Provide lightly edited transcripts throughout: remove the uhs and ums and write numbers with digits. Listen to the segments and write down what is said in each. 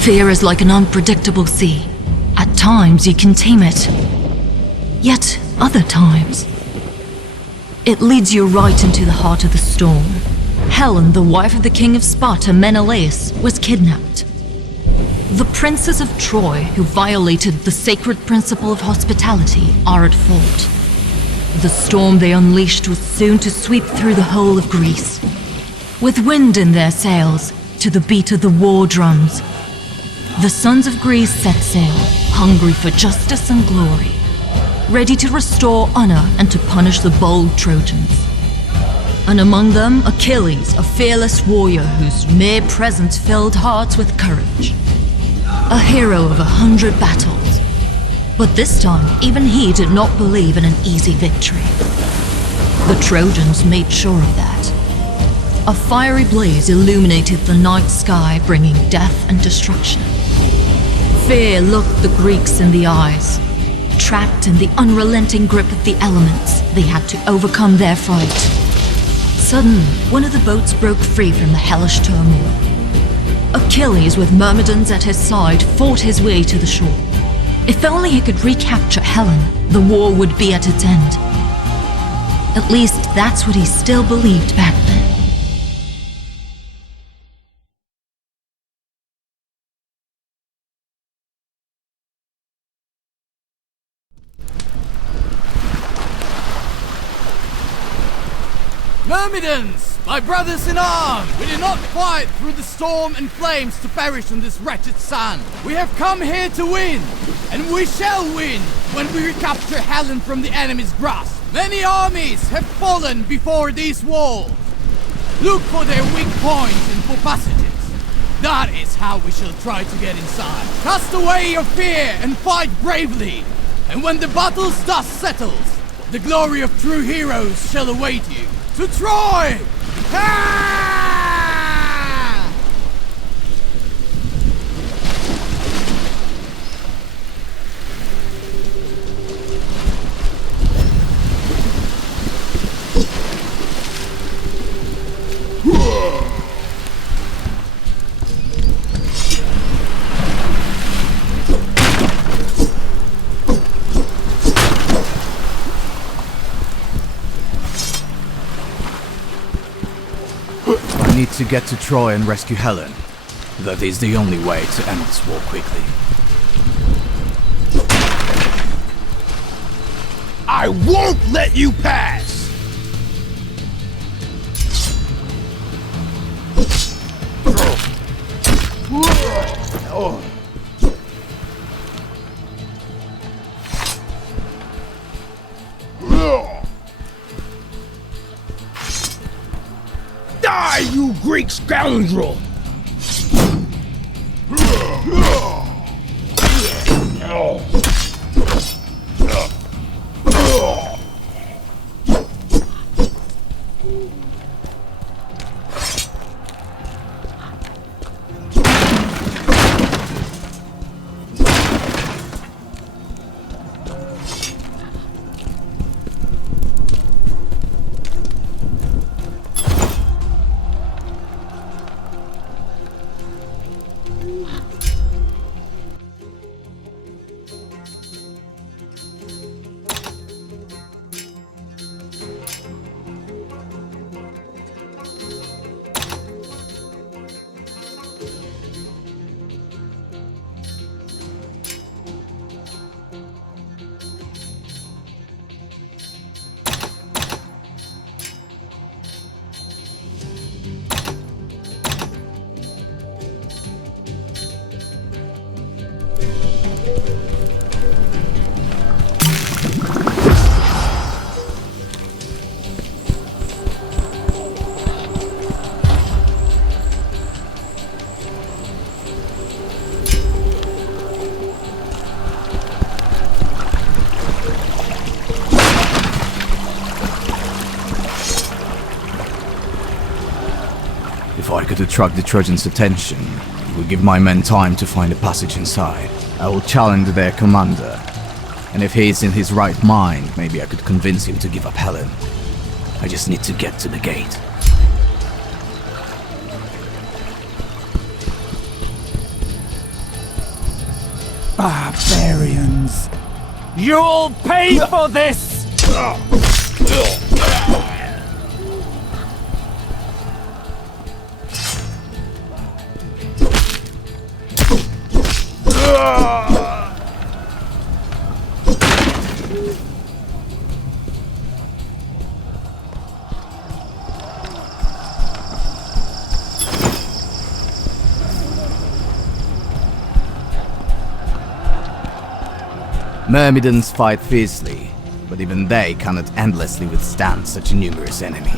Fear is like an unpredictable sea. At times you can tame it, yet other times it leads you right into the heart of the storm. Helen, the wife of the king of Sparta, Menelaus, was kidnapped. The princes of Troy, who violated the sacred principle of hospitality, are at fault. The storm they unleashed was soon to sweep through the whole of Greece. With wind in their sails, to the beat of the war drums, the sons of Greece set sail, hungry for justice and glory, ready to restore honor and to punish the bold Trojans. And among them, Achilles, a fearless warrior whose mere presence filled hearts with courage. A hero of 100 battles. But this time, even he did not believe in an easy victory. The Trojans made sure of that. A fiery blaze illuminated the night sky, bringing death and destruction. Fear looked the Greeks in the eyes. Trapped in the unrelenting grip of the elements, they had to overcome their fright. Suddenly, one of the boats broke free from the hellish turmoil. Achilles, with Myrmidons at his side, fought his way to the shore. If only he could recapture Helen, the war would be at its end. At least that's what he still believed back then. Myrmidons, my brothers in arms, we did not fight through the storm and flames to perish on this wretched sand. We have come here to win, and we shall win when we recapture Helen from the enemy's grasp. Many armies have fallen before these walls. Look for their weak points and for passages. That is how we shall try to get inside. Cast away your fear and fight bravely. And when the battle's dust settles, the glory of true heroes shall await you. To Troy! Ah! I need to get to Troy and rescue Helen. That is the only way to end this war quickly. I won't let you pass! Oh. Die, you Greek scoundrel! If I could attract the Trojans' attention, it would give my men time to find a passage inside. I will challenge their commander, and if he is in his right mind, maybe I could convince him to give up Helen. I just need to get to the gate. Barbarians. You'll pay for this! Myrmidons fight fiercely, but even they cannot endlessly withstand such a numerous enemy.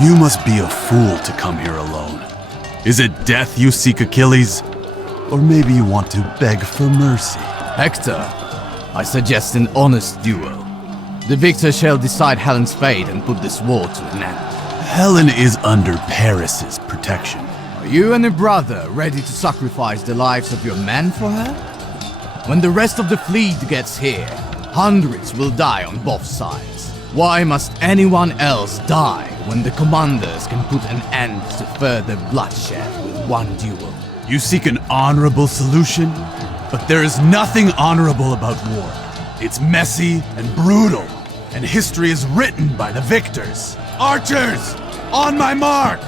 You must be a fool to come here alone. Is it death you seek, Achilles? Or maybe you want to beg for mercy? Hector, I suggest an honest duel. The victor shall decide Helen's fate and put this war to an end. Helen is under Paris's protection. Are you and your brother ready to sacrifice the lives of your men for her? When the rest of the fleet gets here, hundreds will die on both sides. Why must anyone else die when the commanders can put an end to further bloodshed with one duel? You seek an honorable solution? But there is nothing honorable about war. It's messy and brutal, and history is written by the victors. Archers, on my mark!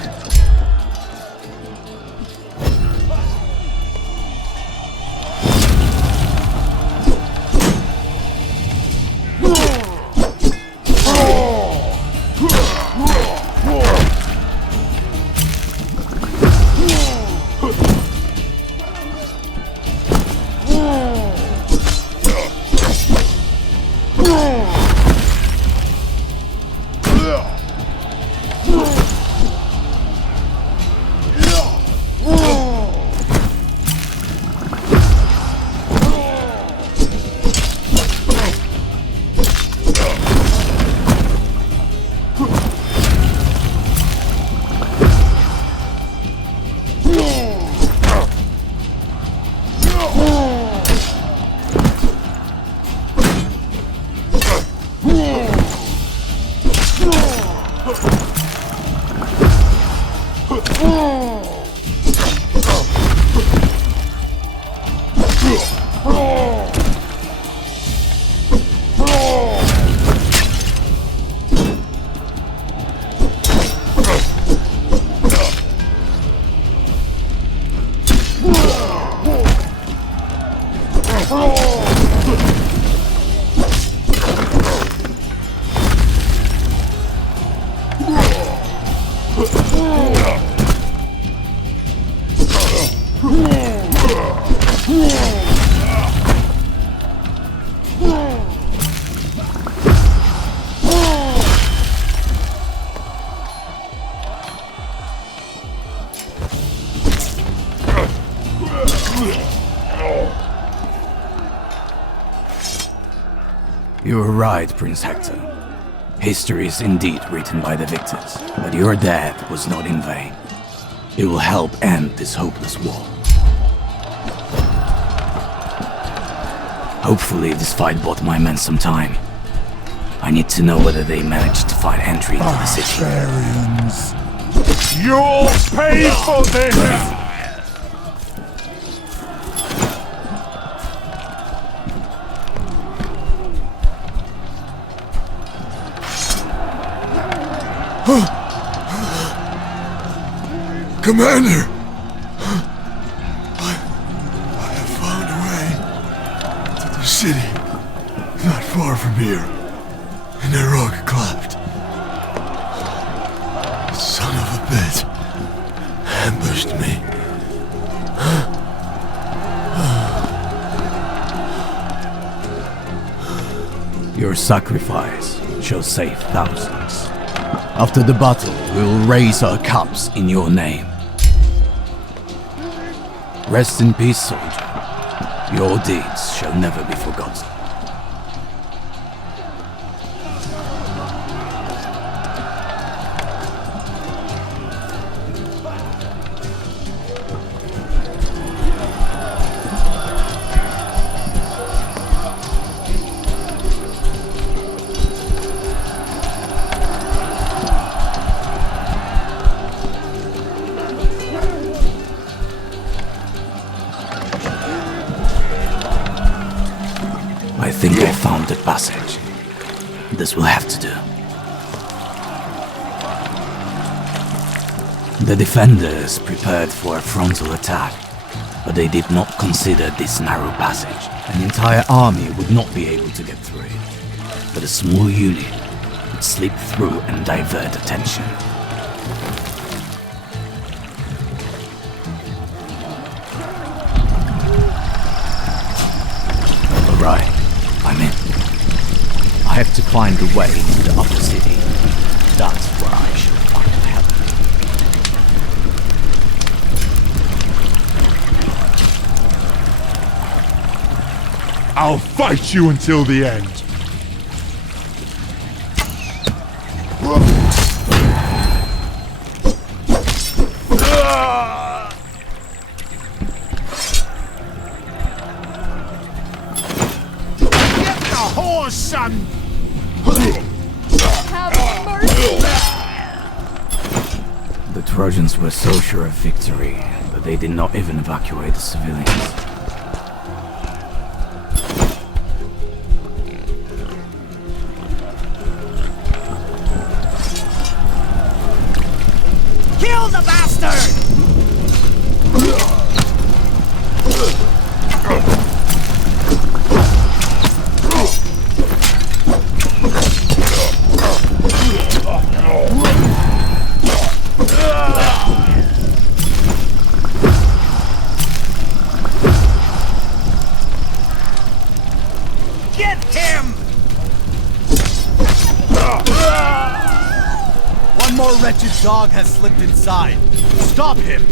You were right, Prince Hector. History is indeed written by the victors, but your death was not in vain. It will help end this hopeless war. Hopefully this fight bought my men some time. I need to know whether they managed to find entry into the city. Barbarians. You'll pay for this! Commander! I have found a way to the city, not far from here, in a rock cleft. Son of a bitch. Ambushed me. Your sacrifice shall save thousands. After the battle, we will raise our cups in your name. Rest in peace, soldier. Your deeds shall never be forgotten. I think I found the passage. This will have to do. The defenders prepared for a frontal attack, but they did not consider this narrow passage. An entire army would not be able to get through it, but a small unit would slip through and divert attention. Alright, I'm in. I have to find the way into the upper city. That's where I should find help. I'll fight you until the end. Get the horse, son! The Trojans were so sure of victory that they did not even evacuate the civilians. Kill the bastard! Get him! One more wretched dog has slipped inside. Stop him!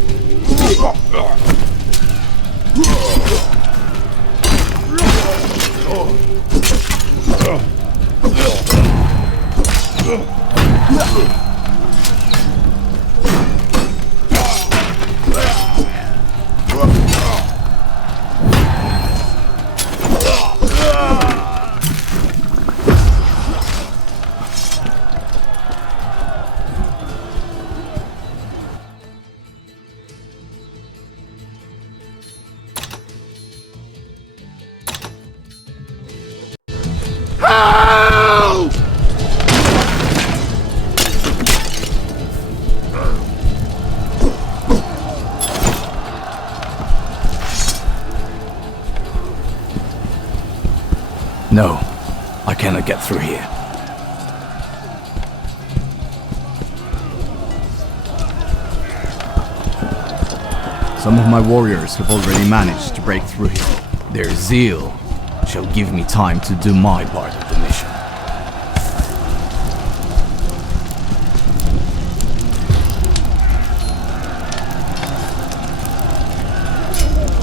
No, I cannot get through here. Some of my warriors have already managed to break through here. Their zeal shall give me time to do my part of the mission.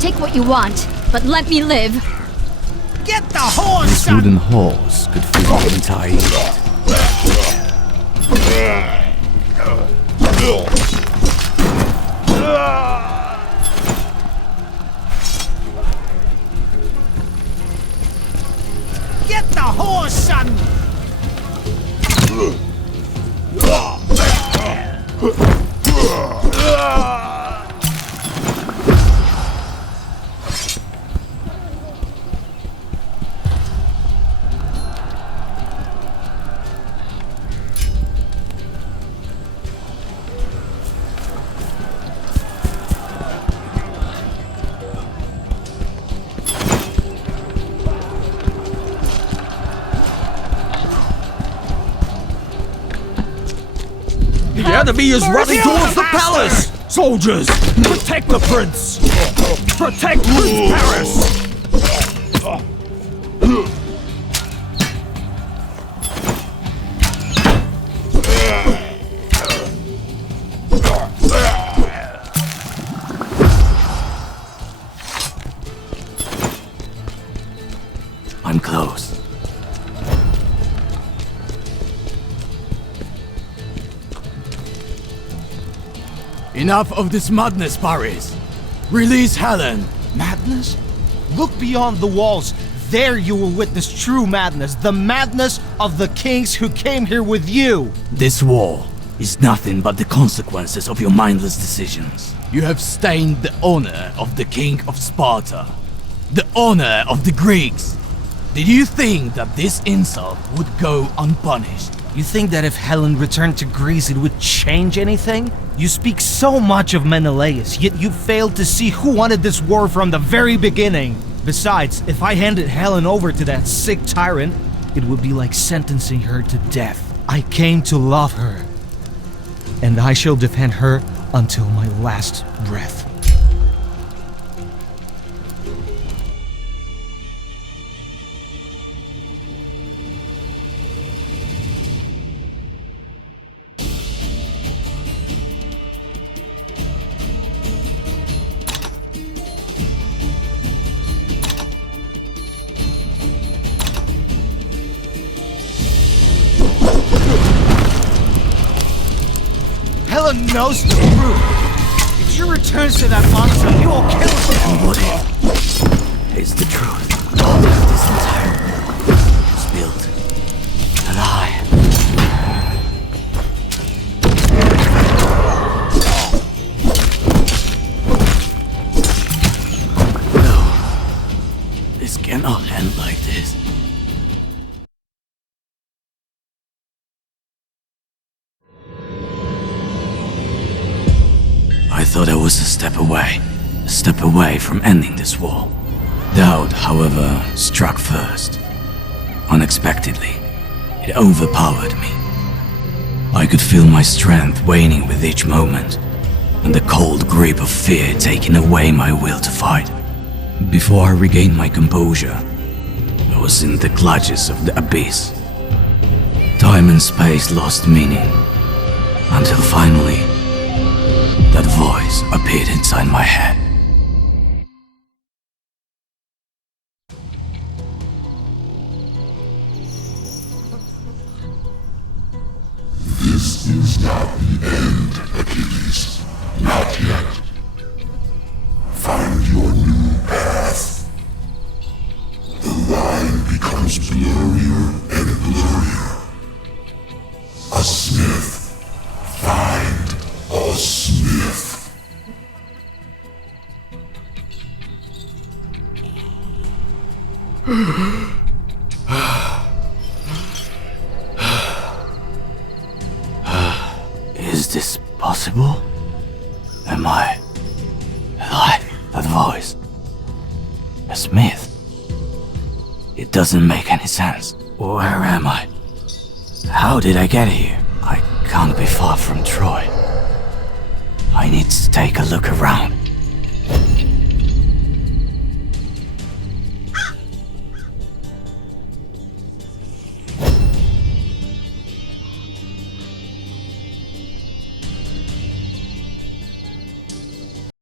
Take what you want, but let me live. Get the horse, This son! wooden horse could feed the entire unit. Get the horse, son! The enemy is running towards the palace! Soldiers, protect the prince! Protect Prince Paris! I'm close. Enough of this madness, Paris. Release Helen. Madness? Look beyond the walls. There you will witness true madness. The madness of the kings who came here with you. This war is nothing but the consequences of your mindless decisions. You have stained the honor of the king of Sparta. The honor of the Greeks. Did you think that this insult would go unpunished? You think that if Helen returned to Greece it would change anything? You speak so much of Menelaus, yet you failed to see who wanted this war from the very beginning. Besides, if I handed Helen over to that sick tyrant, it would be like sentencing her to death. I came to love her, and I shall defend her until my last breath. Helen knows the truth. If she returns to that monster, you will kill her. And what if it's the truth? This entire world was built a lie. No, this cannot end like this. I thought I was a step away from ending this war. Doubt, however, struck first. Unexpectedly, it overpowered me. I could feel my strength waning with each moment, and the cold grip of fear taking away my will to fight. Before I regained my composure, I was in the clutches of the abyss. Time and space lost meaning, until finally, that voice appeared inside my head. This is not the end, Achilles. Not yet. Find your new path. The line becomes blurrier and blurrier. A smith. Find a smith. Is this possible? Am I alive? That voice? A smith? It doesn't make any sense. Where am I? How did I get here? I can't be far from Troy. I need to take a look around.